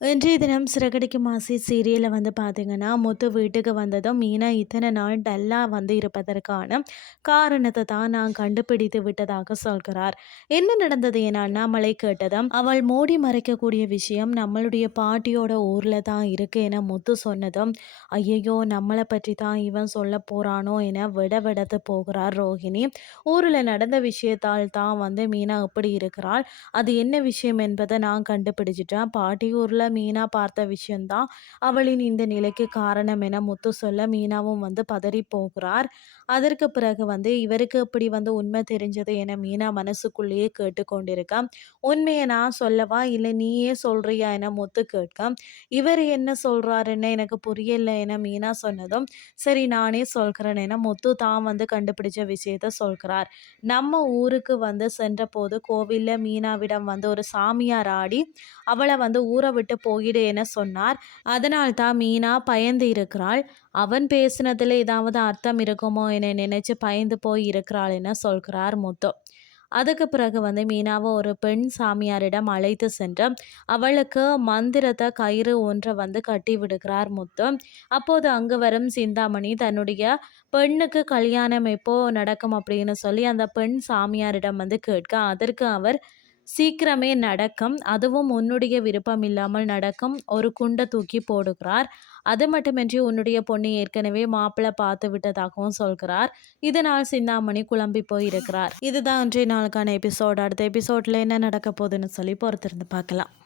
இன்றைய தினம் சிறகடிக்கு மாசி சீரியலில் வந்து பார்த்தீங்கன்னா முத்து வீட்டுக்கு வந்ததும் மீனா இத்தனை நாள் டல்லாக வந்து இருப்பதற்கான காரணத்தை தான் நான் கண்டுபிடித்து விட்டதாக சொல்கிறார். என்ன நடந்தது என அண்ணாமலை கேட்டதும் அவள் மூடி மறைக்கக்கூடிய விஷயம் நம்மளுடைய பாட்டியோட ஊரில் தான் இருக்கு என முத்து சொன்னதும் ஐயையோ நம்மளை பற்றி தான் இவன் சொல்ல போறானோ என விட விடத்து போகிறார் ரோஹிணி. ஊரில் நடந்த விஷயத்தால் தான் வந்து மீனா இப்படி இருக்கிறாள். அது என்ன விஷயம் என்பதை நான் கண்டுபிடிச்சிட்டேன். பாட்டி ஊரில் மீனா பார்த்த விஷயம்தான் அவளின் இந்த நிலைக்கு காரணம் என முத்து சொல்ல மீனாவும் வந்து பதறி போகிறார். அதற்கு பிறகு வந்து இவருக்கு இப்படி வந்து உண்மை தெரிஞ்சது என மீனா மனசுக்குள்ளேயே கேட்டுக்கொண்டிருக்க. உண்மையை நான் சொல்லவா? இல்லை நீயே சொல்றியா? என முத்து கேட்க. இவர் என்ன சொல்றாருன்னு எனக்கு புரியல என மீனா சொன்னதும் சரி நானே சொல்கிறேன் என முத்து தான் வந்து கண்டுபிடிச்ச விஷயத்த சொல்கிறார். நம்ம ஊருக்கு வந்து சென்ற போது கோவிலில் மீனாவிடம் வந்து ஒரு சாமியார் ஆடி அவளை வந்து ஊரை விட்டு போயிடு என சொன்னார். அதனால் தான் மீனா பயந்து இருக்கிறாள். அவன் பேசினதில் ஏதாவது அர்த்தம் இருக்குமோ என நினைச்சு பயந்து போய் இருக்கிறாள் என சொல்கிறார் முத்து. அதுக்கு பிறகு வந்து மீனாவை ஒரு பெண் சாமியாரிடம் அழைத்து சென்று அவளுக்கு மந்திரத்தை கயிறு ஒன்றை வந்து கட்டி விடுகிறார் முத்து. அப்போது அங்கு வரும் சிந்தாமணி தன்னுடைய பெண்ணுக்கு கல்யாணம் எப்போ நடக்கும் அப்படின்னு சொல்லி அந்த பெண் சாமியாரிடம் வந்து கேட்க அதற்கு அவர் சீக்கிரமே நடக்கும். அதுவும் உன்னுடைய விருப்பம் இல்லாமல் நடக்கும். ஒரு குண்டை தூக்கி போடுகிறார். அது மட்டுமின்றி உன்னுடைய பொண்ணு ஏற்கனவே மாப்பிள்ளை பார்த்து விட்டதாகவும் சொல்கிறார். இதனால் சிந்தாமணி குழம்பி போய் இருக்கிறார் இதுதான் இன்றைய நாளுக்கான எபிசோட். அடுத்த எபிசோட்ல என்ன நடக்க போகுதுன்னு சொல்லி பொறுத்திருந்து பார்க்கலாம்.